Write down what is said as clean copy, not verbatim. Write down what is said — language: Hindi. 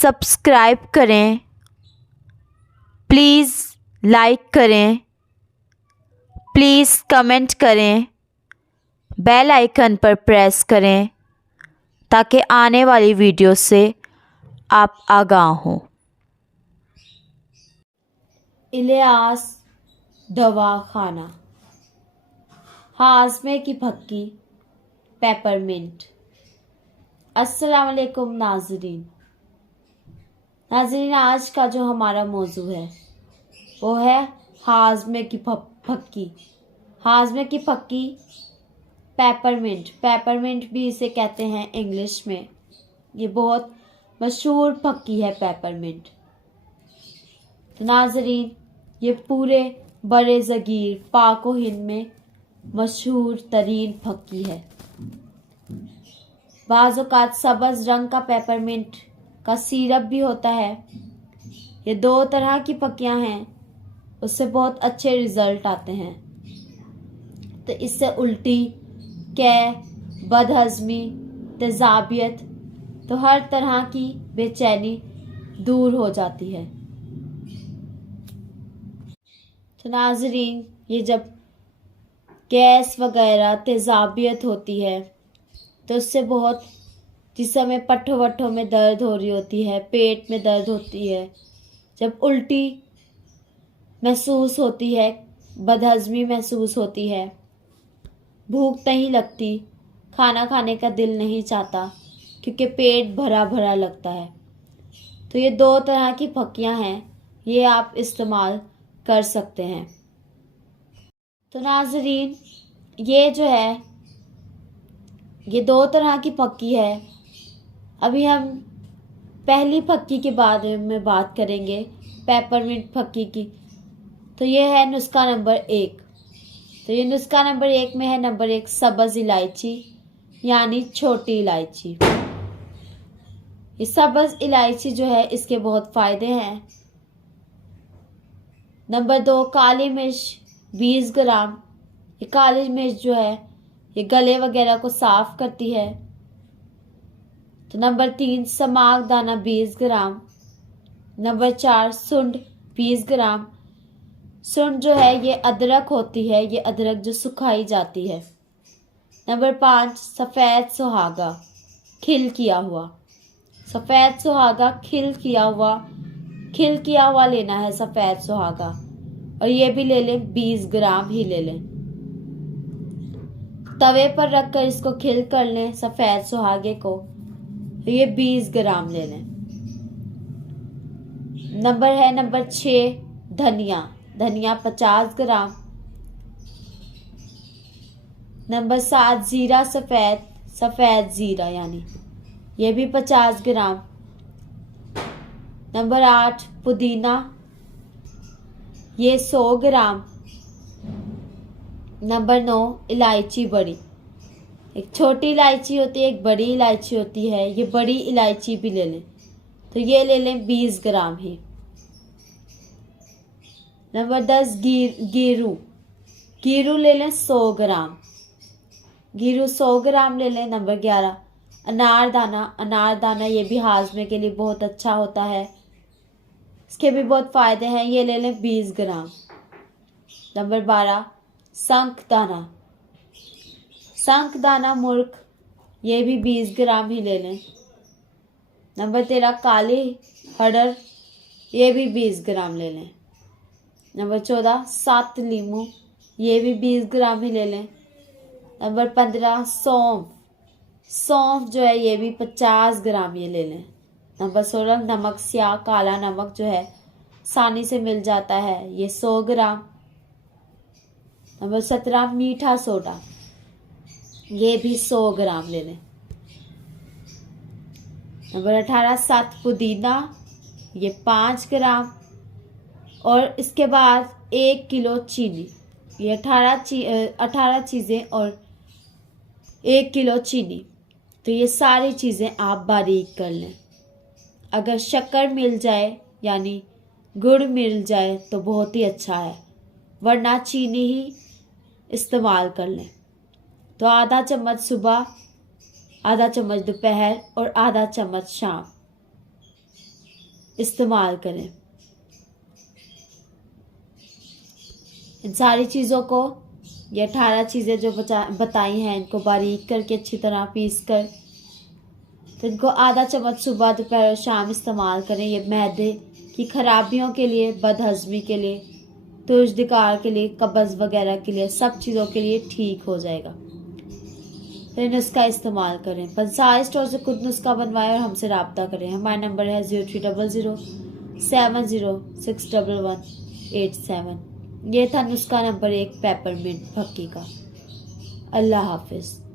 सब्सक्राइब करें, प्लीज़ लाइक करें, प्लीज़ कमेंट करें, बेल आइकन पर प्रेस करें ताकि आने वाली वीडियो से आप आगाह हों। इलियास दवाखाना, हाजमे की फक्की, पेपरमिंट। अस्सलाम वालेकुम नाज़रीन, आज का जो हमारा मौजू है वो है हाजमे की फक्की। हाजमे की फक्की, पेपरमिंट भी इसे कहते हैं इंग्लिश में। ये बहुत मशहूर फक्की है पेपरमिंट। तो नाज़रीन, ये पूरे बड़े ज़गीर पाक व हिंद में मशहूर तरीन फक्की है। बाज़ औक़ात सब्ज़ रंग का पेपरमिंट का सिरप भी होता है। ये 2 तरह की फक्कियाँ हैं, उससे बहुत अच्छे रिज़ल्ट आते हैं। तो इससे उल्टी, कै, बदहज़मी, तेज़ाबियत, तो हर तरह की बेचैनी दूर हो जाती है। तो नाज़रीन, ये जब गैस वगैरह तेज़ाबियत होती है तो उससे बहुत, जिस समय पट्ठों वट्ठों में दर्द हो रही होती है, पेट में दर्द होती है, जब उल्टी महसूस होती है, बदहज़मी महसूस होती है, भूख नहीं लगती, खाना खाने का दिल नहीं चाहता क्योंकि पेट भरा भरा लगता है, तो ये 2 तरह की फक्कियाँ हैं, ये आप इस्तेमाल कर सकते हैं। तो नाज़रीन, ये जो है ये 2 तरह की फक्की है। अभी हम पहली फक्की के बारे में बात करेंगे, पेपरमिंट फक्की की। तो ये है नुस्खा नंबर 1। तो ये नुस्खा नंबर 1 में है नंबर 1 सब्ज़ इलायची यानी छोटी इलायची। ये सब्ज़ इलायची जो है इसके बहुत फ़ायदे हैं। नंबर 2 काली मिर्च 20 ग्राम। ये काली मिर्च जो है ये गले वगैरह को साफ़ करती है। तो नंबर 3 समाक दाना 20 ग्राम। नंबर 4 सुंड 20 ग्राम। सुंड जो है ये अदरक होती है, ये अदरक जो सुखाई जाती है। नंबर 5 सफ़ेद सुहागा खिल किया हुआ। सफ़ेद सुहागा खिल किया हुआ लेना है सफ़ेद सुहागा, और ये भी ले लें 20 ग्राम ही ले लें। तवे पर रखकर इसको खिल कर लें सफ़ेद सुहागे को, ये 20 ग्राम ले लें। नंबर 6 धनिया 50 ग्राम। नंबर 7 जीरा सफ़ेद जीरा यानी ये भी 50 ग्राम। नंबर 8 पुदीना, ये 100 ग्राम। नंबर 9 इलायची बड़ी। एक छोटी इलायची होती है, एक बड़ी इलायची होती है, ये बड़ी इलायची भी ले लें, तो ये ले लें 20 ग्राम ही। नंबर 10 गिरू ले लें 100 ग्राम। गिरू 100 ग्राम ले लें। नंबर 11 अनारदाना ये भी हाजमे के लिए बहुत अच्छा होता है, इसके भी बहुत फ़ायदे हैं, ये ले लें 20 ग्राम। नंबर 12 शंख दाना मुर्ख, ये भी 20 ग्राम ही ले लें। नंबर 13 काली हरड़, ये भी 20 ग्राम ले लें। नंबर 14 सात लीमू, ये भी 20 ग्राम ही ले लें। नंबर 15 सौंफ जो है ये भी 50 ग्राम ये ले लें। नंबर 16 नमक स्याह काला नमक जो है आसानी से मिल जाता है, ये 100 ग्राम। नंबर 17 मीठा सोडा, ये भी 100 ग्राम ले लें। नंबर 18 सात पुदीना, ये 5 ग्राम। और इसके बाद 1 किलो चीनी, ये 18 चीज़ें और 1 किलो चीनी, तो ये सारी चीज़ें आप बारीक कर लें। अगर शक्कर मिल जाए यानी गुड़ मिल जाए तो बहुत ही अच्छा है, वरना चीनी ही इस्तेमाल कर लें। तो आधा चम्मच सुबह, आधा चम्मच दोपहर और आधा चम्मच शाम। इस्तेमाल करें। इन सारी चीज़ों को, ये 18 चीज़ें जो बताई हैं, इनको बारीक करके अच्छी तरह पीस कर, तो इनको आधा चम्मच सुबह दोपहर और शाम इस्तेमाल करें। ये मैदे की खराबियों के लिए, बदहजमी के लिए, तुर्जदिकार के लिए, कब्ज़ वगैरह के लिए, सब चीज़ों के लिए ठीक हो जाएगा। तो नुस्खा इस्तेमाल करें। पंसारी स्टोर से खुद नुस्खा बनवाएं और हमसे रब्ता करें। हमारा नंबर है 030070611187। ये था नुस्खा नंबर 1 पेपरमिंट फक्की का। अल्लाह हाफिज़।